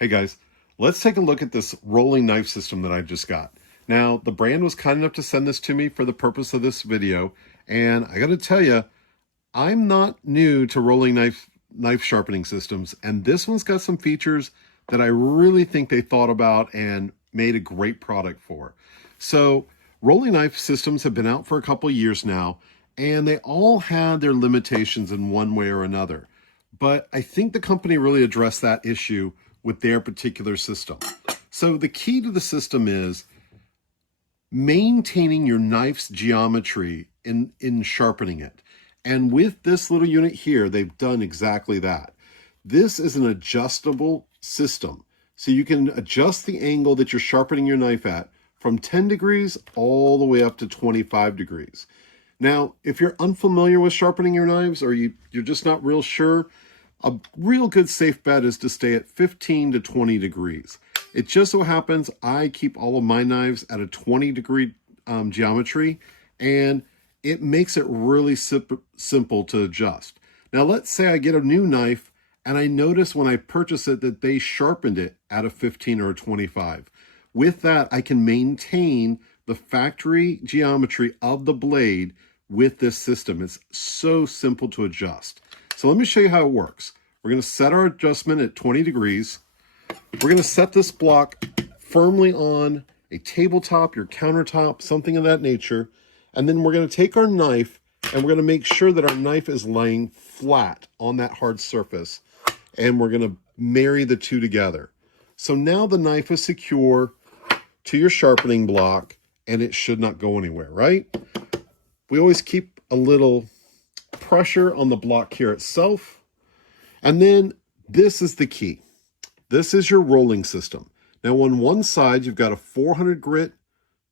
Hey guys, let's take a look at this rolling knife system that I just got. Now, the brand was kind enough to send this to me for the purpose of this video, and I gotta tell you, I'm not new to rolling knife sharpening systems, and this one's got some features that I really think they thought about and made a great product for. So, rolling knife systems have been out for a couple years now, and they all had their limitations in one way or another. But I think the company really addressed that issue with their particular system. So the key to the system is maintaining your knife's geometry in sharpening it. And with this little unit here, they've done exactly that. This is an adjustable system. So you can adjust the angle that you're sharpening your knife at from 10 degrees all the way up to 25 degrees. Now, if you're unfamiliar with sharpening your knives or you're just not real sure, a real good safe bet is to stay at 15 to 20 degrees. It just so happens I keep all of my knives at a 20-degree geometry, and it makes it really simple to adjust. Now, let's say I get a new knife, and I notice when I purchase it that they sharpened it at a 15 or a 25. With that, I can maintain the factory geometry of the blade with this system. It's so simple to adjust. So let me show you how it works. We're going to set our adjustment at 20 degrees. We're going to set this block firmly on a tabletop, your countertop, something of that nature. And then we're going to take our knife and we're going to make sure that our knife is laying flat on that hard surface. And we're going to marry the two together. So now the knife is secure to your sharpening block and it should not go anywhere, right? We always keep a little pressure on the block here itself. And then this is the key. This is your rolling system. Now on one side, you've got a 400 grit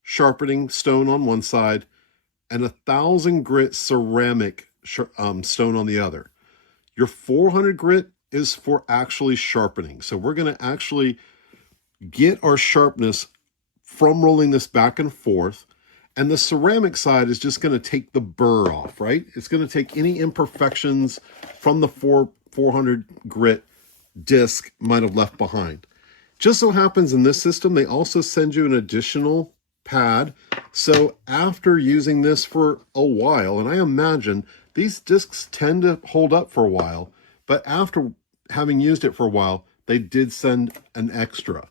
sharpening stone on one side and 1,000 grit ceramic stone on the other. Your 400 grit is for actually sharpening. So we're going to actually get our sharpness from rolling this back and forth. And the ceramic side is just going to take the burr off, right? It's going to take any imperfections from the 400 grit disc might have left behind. Just so happens in this system, they also send you an additional pad. So after using this for a while, and I imagine these discs tend to hold up for a while, but after having used it for a while, they did send an extra.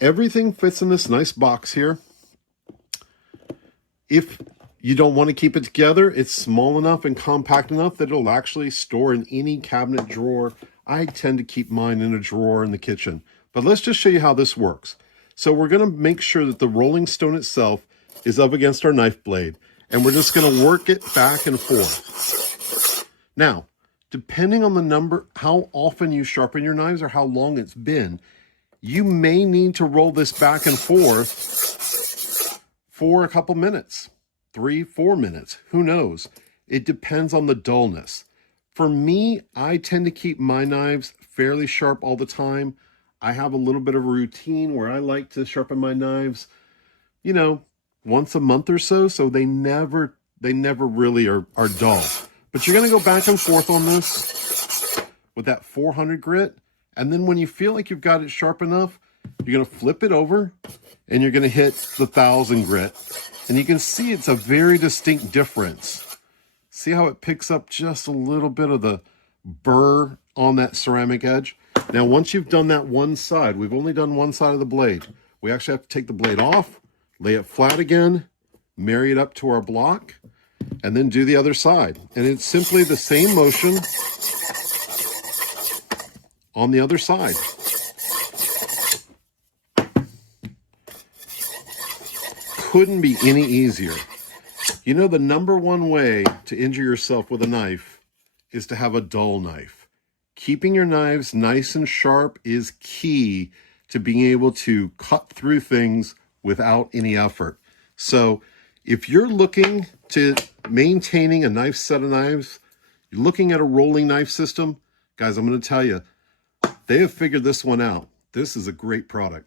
Everything fits in this nice box here. If you don't want to keep it together, it's small enough and compact enough that it'll actually store in any cabinet drawer. I tend to keep mine in a drawer in the kitchen. But let's just show you how this works. So we're going to make sure that the rolling stone itself is up against our knife blade, and we're just going to work it back and forth. Now, depending on the number, how often you sharpen your knives or how long it's been, you may need to roll this back and forth for a couple minutes, 3-4 minutes, who knows? It depends on the dullness. For me, I tend to keep my knives fairly sharp all the time. I have a little bit of a routine where I like to sharpen my knives, once a month or so, so they never really are dull. But you're going to go back and forth on this with that 400 grit, and then when you feel like you've got it sharp enough, you're going to flip it over and you're going to hit the 1,000 grit. And you can see it's a very distinct difference. See how it picks up just a little bit of the burr on that ceramic edge? Now, once you've done that one side, we've only done one side of the blade. We actually have to take the blade off, lay it flat again, marry it up to our block, and then do the other side. And it's simply the same motion on the other side. Couldn't be any easier. You know, the number one way to injure yourself with a knife is to have a dull knife. Keeping your knives nice and sharp is key to being able to cut through things without any effort. So if you're looking to maintaining a nice set of knives, you're looking at a rolling knife system, guys, I'm going to tell you, they have figured this one out. This is a great product.